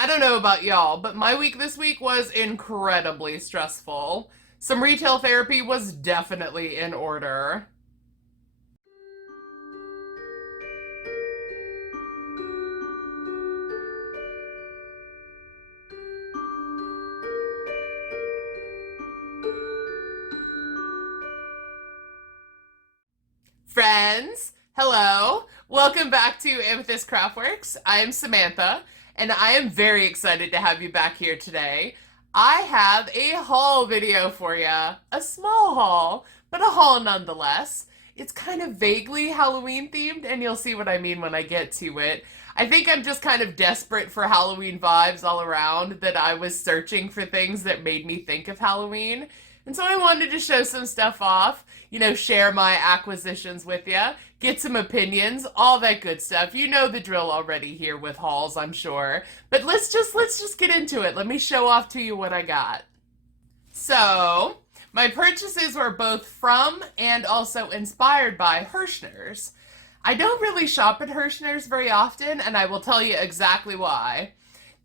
I don't know about y'all, but my week this week was incredibly stressful. Some retail therapy was definitely in order. Friends, hello. Welcome back to Amethyst Craftworks. I am Samantha, and I am very excited to have you back here today. I have a haul video for you. A small haul, but a haul nonetheless. It's kind of vaguely Halloween themed, and you'll see what I mean when I get to it. I think I'm just kind of desperate for Halloween vibes all around, that I was searching for things that made me think of Halloween. And so I wanted to show some stuff off, share my acquisitions with you, get some opinions, all that good stuff. You know the drill already here with hauls, I'm sure. But let's just get into it. Let me show off to you what I got. So, my purchases were both from and also inspired by Hirschner's. I don't really shop at Hirschner's very often, and I will tell you exactly why.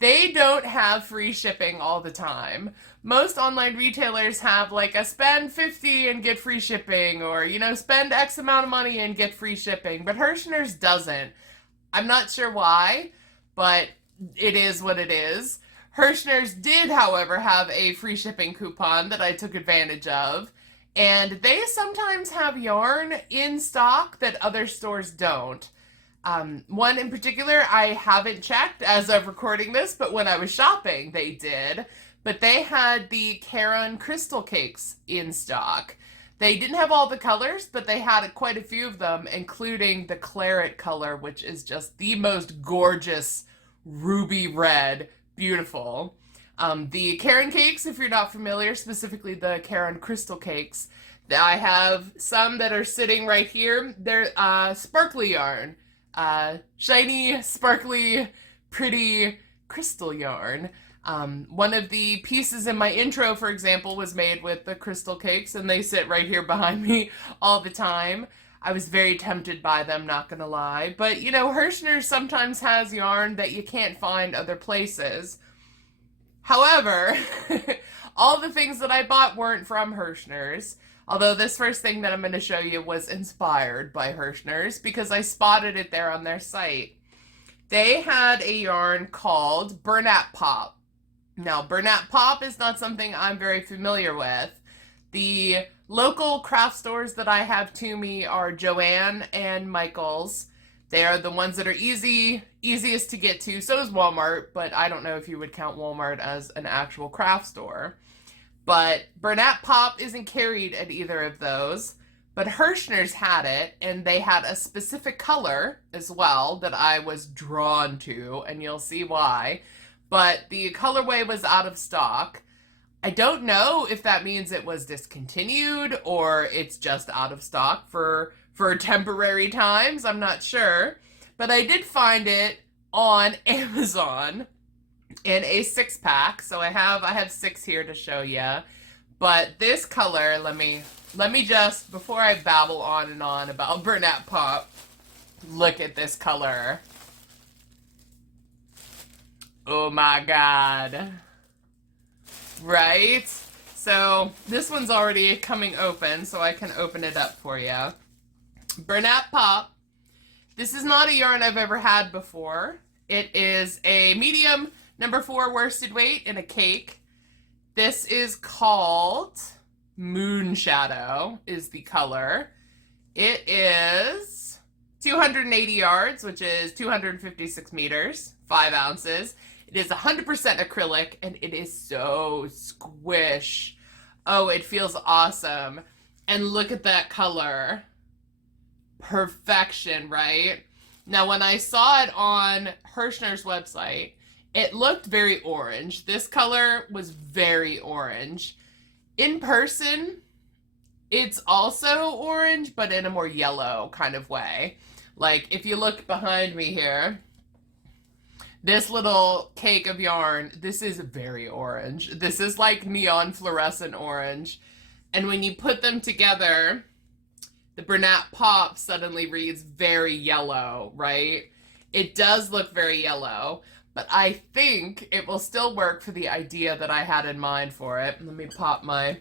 They don't have free shipping all the time. Most online retailers have like a spend 50 and get free shipping, or spend X amount of money and get free shipping, but Hirschner's doesn't. I'm not sure why, but it is what it is. Hirschner's did, however, have a free shipping coupon that I took advantage of, and they sometimes have yarn in stock that other stores don't. One in particular I haven't checked as of recording this, but when I was shopping they did. But they had the chevron crystal cakes in stock. They didn't have all the colors, but they had quite a few of them, including the claret color, which is just the most gorgeous ruby red. Beautiful. The chevron cakes, if you're not familiar, specifically the chevron crystal cakes, I have some that are sitting right here. They're sparkly yarn. Shiny, sparkly, pretty crystal yarn. One of the pieces in my intro, for example, was made with the crystal cakes, and they sit right here behind me all the time. I was very tempted by them, not gonna lie. But, Hirschner sometimes has yarn that you can't find other places. However, all the things that I bought weren't from Hirschner's. Although this first thing that I'm going to show you was inspired by Hirschner's because I spotted it there on their site. They had a yarn called Bernat Pop. Now, Bernat Pop is not something I'm very familiar with. The local craft stores that I have to me are Joann and Michael's. They are the ones that are easiest to get to. So is Walmart, but I don't know if you would count Walmart as an actual craft store. But Bernat Pop isn't carried at either of those. But Hirschner's had it, and they had a specific color as well that I was drawn to, and you'll see why. But the colorway was out of stock. I don't know if that means it was discontinued or it's just out of stock for temporary times. I'm not sure. But I did find it on Amazon in a 6-pack. So I have 6 here to show you. But this color, let me just, before I babble on and on about Bernat Pop, look at this color. Oh my god. Right? So this one's already coming open, so I can open it up for you. Bernat Pop. This is not a yarn I've ever had before. It is a medium number 4 worsted weight in a cake. This is called Moon Shadow is the color. It is 280 yards, which is 256 meters, 5 ounces. It is 100% acrylic, and it is so squish. Oh, it feels awesome. And look at that color. Perfection, right? Now, when I saw it on Hirschner's website, it looked very orange. This color was very orange. In person, it's also orange, but in a more yellow kind of way. Like, if you look behind me here, this little cake of yarn, this is very orange. This is like neon fluorescent orange. And when you put them together, the Bernat Pop suddenly reads very yellow, right? It does look very yellow, but I think it will still work for the idea that I had in mind for it. Let me pop my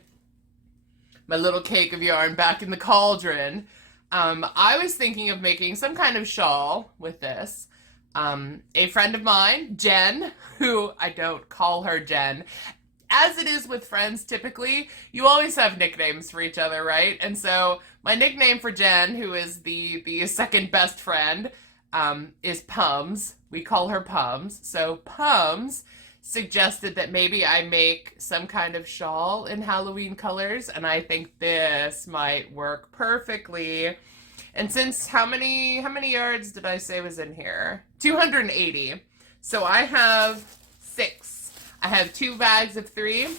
little cake of yarn back in the cauldron. I was thinking of making some kind of shawl with this. A friend of mine, Jen, who I don't call her Jen, as it is with friends typically, you always have nicknames for each other, right? And so my nickname for Jen, who is the second best friend, is Pums. We call her Pums. So Pums suggested that maybe I make some kind of shawl in Halloween colors, and I think this might work perfectly. And since how many yards did I say was in here? 280. So I have 6. I have 2 bags of 3.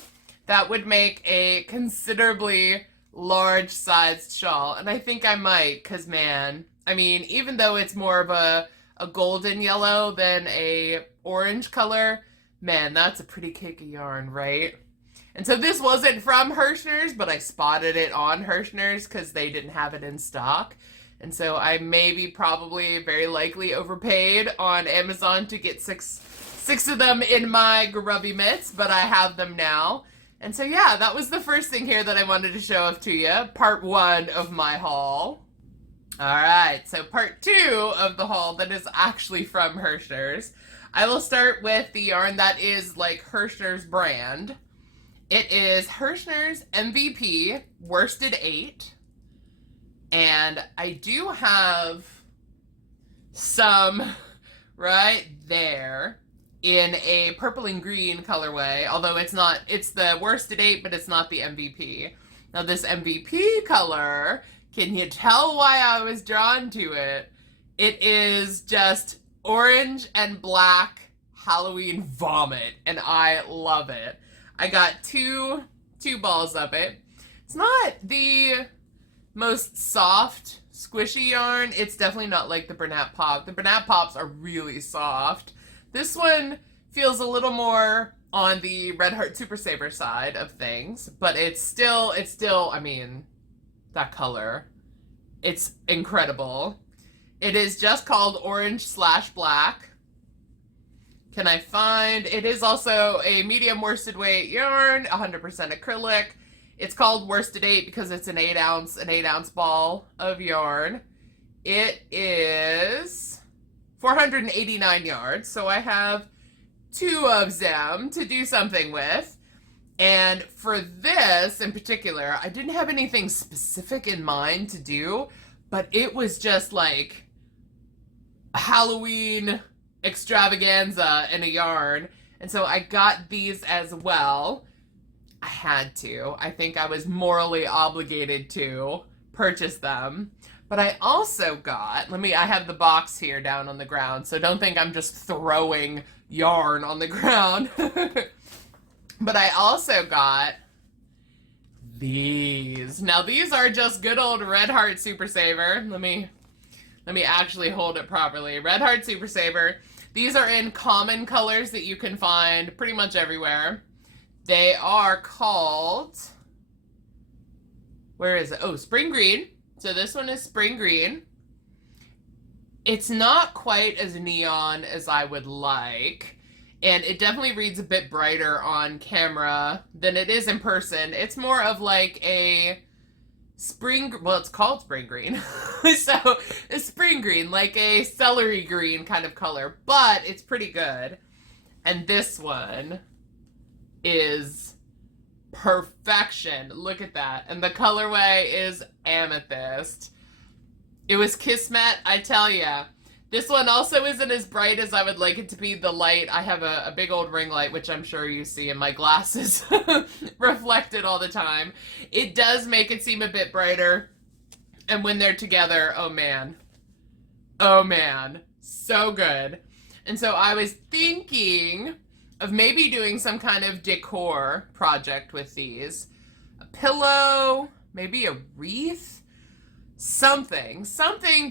That would make a considerably large sized shawl, and I think I might, because man, I mean, even though it's more of a golden yellow than a orange color, man, that's a pretty cake of yarn, right? And so this wasn't from Hirschner's, but I spotted it on Hirschner's because they didn't have it in stock. And so I maybe probably very likely overpaid on Amazon to get six of them in my grubby mitts, but I have them now. And so yeah, that was the first thing here that I wanted to show off to you. Part 1 of my haul. Alright, so part 2 of the haul that is actually from Hirschner's. I will start with the yarn that is like Hirschner's brand. It is Hirschner's MVP Worsted 8. And I do have some right there in a purple and green colorway, although it's the Worsted 8, but it's not the MVP. Now this MVP color, can you tell why I was drawn to it? It is just orange and black Halloween vomit, and I love it. I got two balls of it. It's not the most soft, squishy yarn. It's definitely not like the Bernat Pop. The Bernat Pops are really soft. This one feels a little more on the Red Heart Super Saver side of things, but it's still, I mean, that color, it's incredible. It is just called Orange/Black. Can I find, it is also a medium worsted weight yarn, 100% acrylic. It's called Worsted 8 because it's an 8 ounce ball of yarn. It is 489 yards, so I have 2 of them to do something with. And for this in particular, I didn't have anything specific in mind to do, but it was just like Halloween extravaganza in a yarn. And so I got these as well. I had to. I think I was morally obligated to purchase them. But I also got, I have the box here down on the ground, so don't think I'm just throwing yarn on the ground. But I also got these. Now these are just good old Red Heart Super Saver. Let me actually hold it properly. Red Heart Super Saver. These are in common colors that you can find pretty much everywhere. They are called, where is it? Oh, Spring Green. So this one is Spring Green. It's not quite as neon as I would like, and it definitely reads a bit brighter on camera than it is in person. It's more of like a spring, well, it's called Spring Green. So it's Spring Green, like a celery green kind of color, but it's pretty good. And this one is perfection. Look at that. And the colorway is Amethyst. It was Kismet, I tell ya. This one also isn't as bright as I would like it to be. The light, I have a big old ring light, which I'm sure you see in my glasses reflected all the time. It does make it seem a bit brighter. And when they're together, oh man. Oh man. So good. And so I was thinking of maybe doing some kind of decor project with these. A pillow, maybe a wreath. Something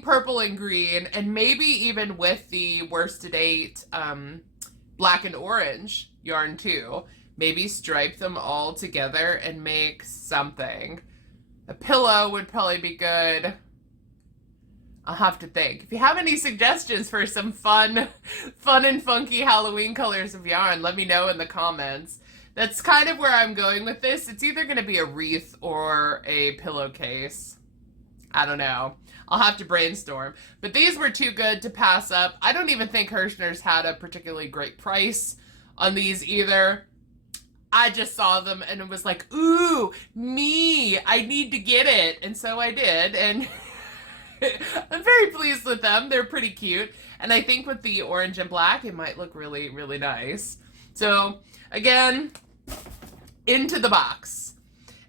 purple and green, and maybe even with the Worsted 8 black and orange yarn too. Maybe stripe them all together and make something. A pillow would probably be good. I'll have to think. If you have any suggestions for some fun and funky Halloween colors of yarn, let me know in the comments. That's kind of where I'm going with this. It's either going to be a wreath or a pillowcase. I don't know. I'll have to brainstorm. But these were too good to pass up. I don't even think Hirschner's had a particularly great price on these either. I just saw them and it was like, ooh, me, I need to get it. And so I did. And I'm very pleased with them. They're pretty cute. And I think with the orange and black, it might look really, really nice. So again, into the box.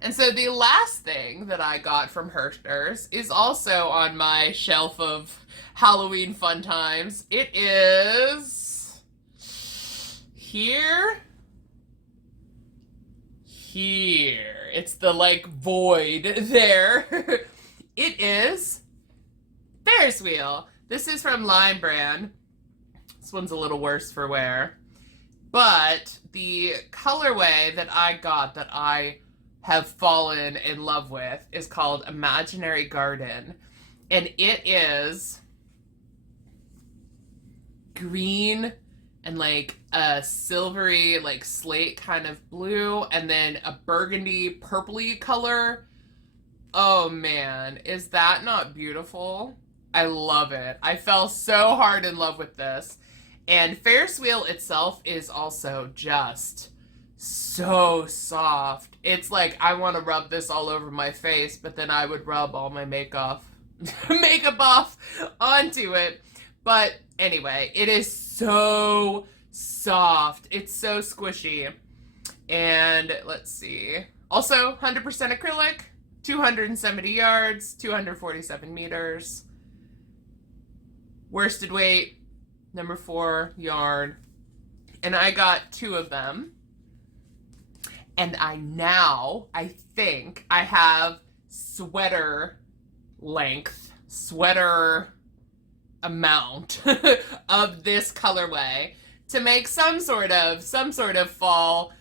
And so the last thing that I got from Hirschner's is also on my shelf of Halloween fun times. It is here. It's the like void there. It is Ferris wheel. This is from Line Brand. This one's a little worse for wear. But the colorway that I got that I have fallen in love with is called Imaginary Garden. And it is green and like a silvery, like slate kind of blue, and then a burgundy purpley color. Oh man, is that not beautiful? I love it. I fell so hard in love with this. And Ferris wheel itself is also just so soft. It's like I want to rub this all over my face, but then I would rub all my makeup off onto it. But anyway, it is so soft. It's so squishy. And let's see. Also 100% acrylic, 270 yards, 247 meters. Worsted weight, number 4 yarn. And I got 2 of them. And I think I have sweater length, sweater amount of this colorway to make some sort of fall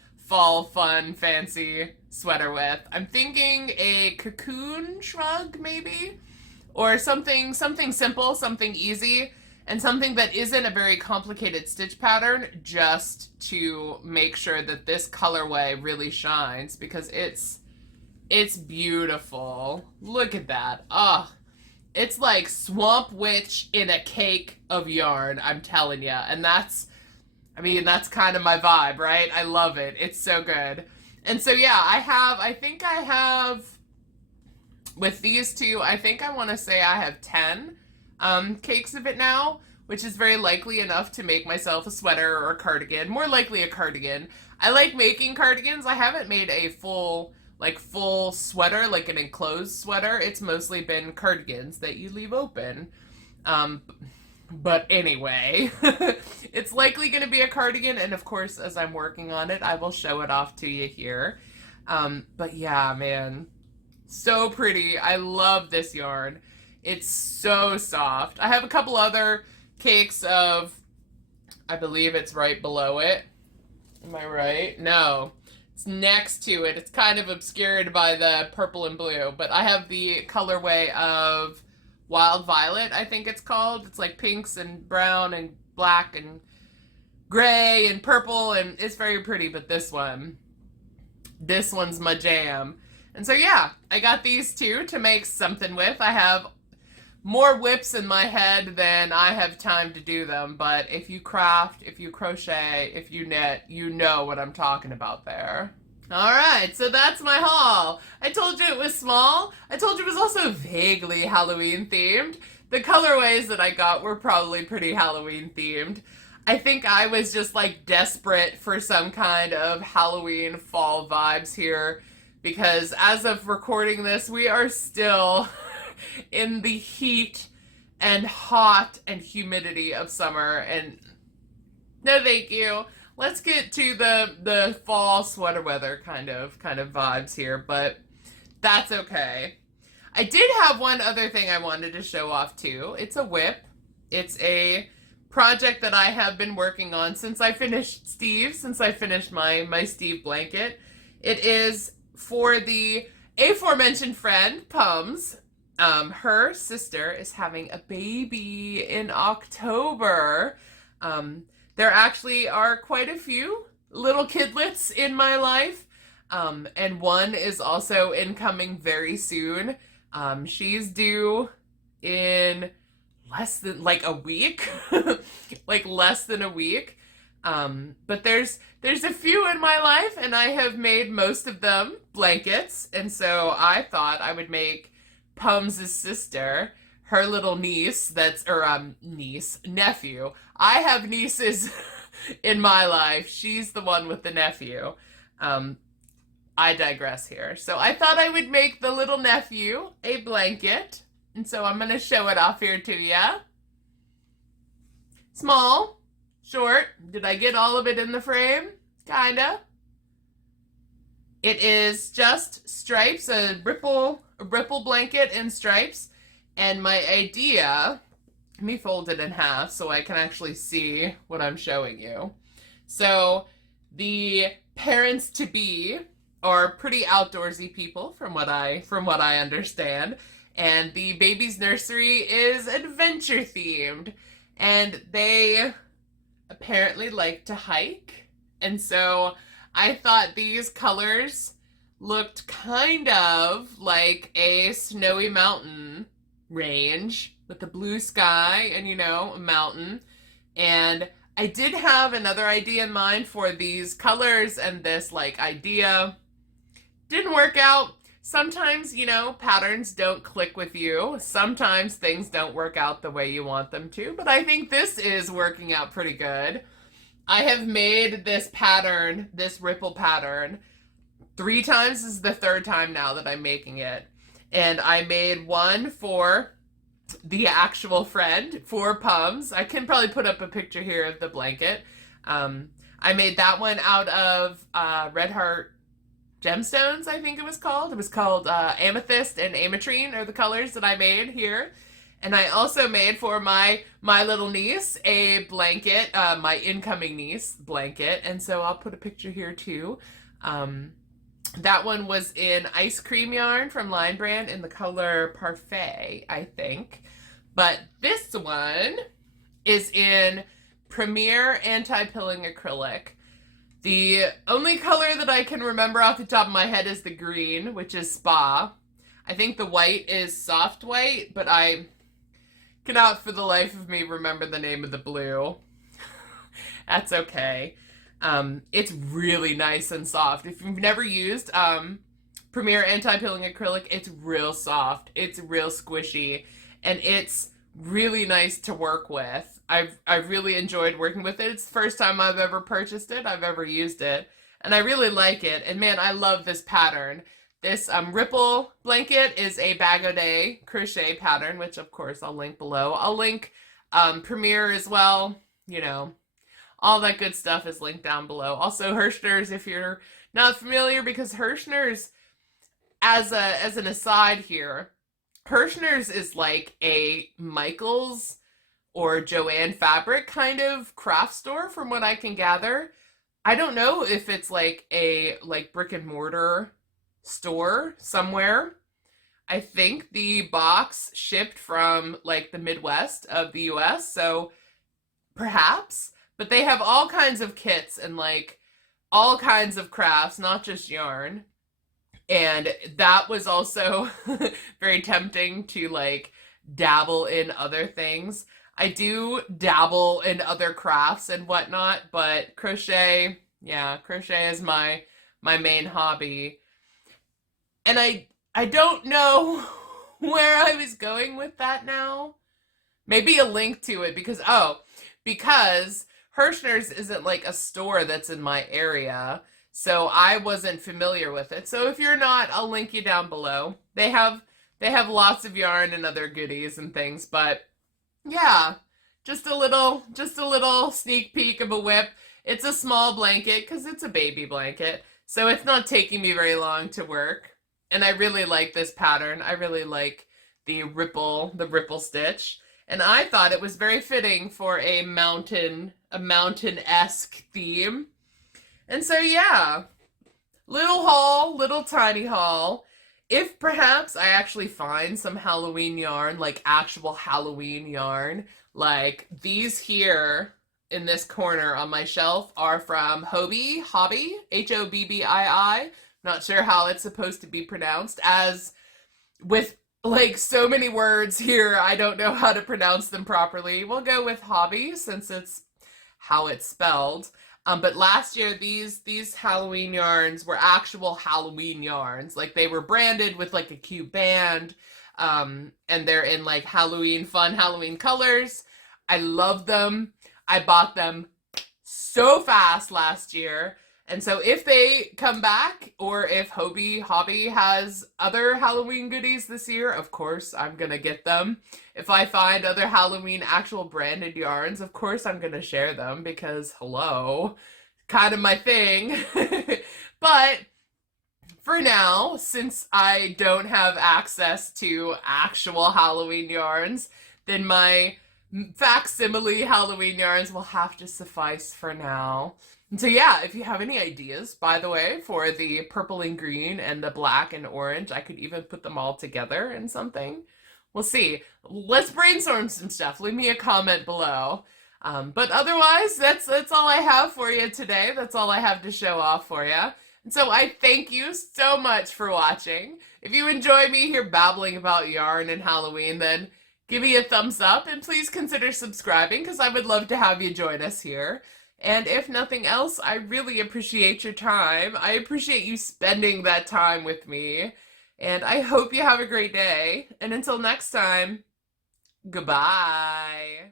fun fancy sweater with. I'm thinking a cocoon shrug maybe, or something simple, something easy, and something that isn't a very complicated stitch pattern, just to make sure that this colorway really shines, because it's beautiful. Look at that. Oh, it's like Swamp Witch in a cake of yarn, I'm telling ya. And that's kind of my vibe, right? I love it. It's so good. And so yeah, I think I have, with these two, I think I want to say I have 10 cakes of it now, which is very likely enough to make myself a sweater or a cardigan. More likely a cardigan. I like making cardigans. I haven't made a full sweater, like an enclosed sweater. It's mostly been cardigans that you leave open. But anyway, it's likely going to be a cardigan, and of course, as I'm working on it, I will show it off to you here. But yeah, man, so pretty. I love this yarn. It's so soft. I have a couple other cakes of, I believe it's right below it. Am I right? No. It's next to it. It's kind of obscured by the purple and blue, but I have the colorway of Wild Violet, I think it's called. It's like pinks and brown and black and gray and purple, and it's very pretty, but this one's my jam. And so yeah, I got these two to make something with. I have more whips in my head than I have time to do them, but if you craft, if you crochet, if you knit, you know what I'm talking about there. Alright, so that's my haul. I told you it was small. I told you it was also vaguely Halloween themed. The colorways that I got were probably pretty Halloween themed. I think I was just like desperate for some kind of Halloween fall vibes here, because as of recording this, we are still in the heat and hot and humidity of summer, and no thank you. Let's get to the fall sweater weather kind of vibes here, but that's okay. I did have one other thing I wanted to show off too. It's a whip. It's a project that I have been working on since I finished my Steve blanket. It is for the aforementioned friend, Pums. Her sister is having a baby in October. There actually are quite a few little kidlets in my life. And one is also incoming very soon. She's due in less than like a week, like less than a week. But there's a few in my life, and I have made most of them blankets, and so I thought I would make Pum's sister, her little niece, nephew. I have nieces in my life. She's the one with the nephew. Um, I digress here. So I thought I would make the little nephew a blanket, and so I'm gonna show it off here to ya. Small, short. Did I get all of it in the frame? Kinda. It is just stripes, a ripple blanket in stripes. And my idea, let me fold it in half so I can actually see what I'm showing you. So the parents to be are pretty outdoorsy people from what I understand. And the baby's nursery is adventure themed. And they apparently like to hike. And so I thought these colors looked kind of like a snowy mountain range with the blue sky and, a mountain. And I did have another idea in mind for these colors, and this idea didn't work out. Sometimes, patterns don't click with you. Sometimes things don't work out the way you want them to, but I think this is working out pretty good. I have made this pattern, this ripple pattern, 3 times. This is the 3rd time now that I'm making it. And I made one for the actual friend, for Pums. I can probably put up a picture here of the blanket. I made that one out of Red Heart Gemstones, I think it was called. It was called Amethyst and Ametrine are the colors that I made here. And I also made for my little niece a blanket, my incoming niece blanket. And so I'll put a picture here too. That one was in ice cream yarn from Line Brand in the color Parfait, I think. But this one is in Premier Anti-Pilling Acrylic. The only color that I can remember off the top of my head is the green, which is Spa. I think the white is Soft White, but I cannot for the life of me remember the name of the blue. That's okay. It's really nice and soft. If you've never used Premier Anti-Pilling Acrylic, it's real soft. It's real squishy, and it's really nice to work with. I've really enjoyed working with it. It's the first time I've ever purchased it, I've ever used it, and I really like it. And man, I love this pattern. This ripple blanket is a Bag O' Day crochet pattern, which of course I'll link below. I'll link Premier as well. All that good stuff is linked down below. Also Hirschner's, if you're not familiar, because Hirschner's, as an aside here, Hirschner's is like a Michaels or Joanne Fabric kind of craft store from what I can gather. I don't know if it's like a brick and mortar store somewhere. I think the box shipped from the Midwest of the US, so perhaps. But they have all kinds of kits and all kinds of crafts, not just yarn. And that was also very tempting to dabble in other things. I do dabble in other crafts and whatnot, but crochet is my main hobby. And I don't know where I was going with that now. Maybe a link to it because Hirschner's isn't a store that's in my area, so I wasn't familiar with it. So if you're not, I'll link you down below. They have lots of yarn and other goodies and things, but yeah, just a little sneak peek of a whip. It's a small blanket because it's a baby blanket, so it's not taking me very long to work. And I really like this pattern. I really like the ripple stitch. And I thought it was very fitting for a mountain-esque theme. And so yeah, little tiny haul. if perhaps I actually find some Halloween yarn, like actual Halloween yarn, like these here in this corner on my shelf are from Hobby, Hobbii. Not sure how it's supposed to be pronounced, as with like so many words here, I don't know how to pronounce them properly. We'll go with Hobby since it's how it's spelled. But last year, these Halloween yarns were actual Halloween yarns. Like they were branded with like a cute band, and they're in like Halloween fun Halloween colors. I love them. I bought them so fast last year. And so if they come back, or if Hobby has other Halloween goodies this year, of course I'm gonna get them. If I find other Halloween actual branded yarns, of course I'm gonna share them because hello, kind of my thing. But for now, since I don't have access to actual Halloween yarns, then my facsimile Halloween yarns will have to suffice for now. And so yeah, if you have any ideas, by the way, for the purple and green and the black and orange, I could even put them all together in something. We'll see. Let's brainstorm some stuff. Leave me a comment below. But otherwise, that's all I have for you today. That's all I have to show off for you. And so I thank you so much for watching. If you enjoy me here babbling about yarn and Halloween, then give me a thumbs up and please consider subscribing because I would love to have you join us here. And if nothing else, I really appreciate your time. I appreciate you spending that time with me. And I hope you have a great day. And until next time, goodbye.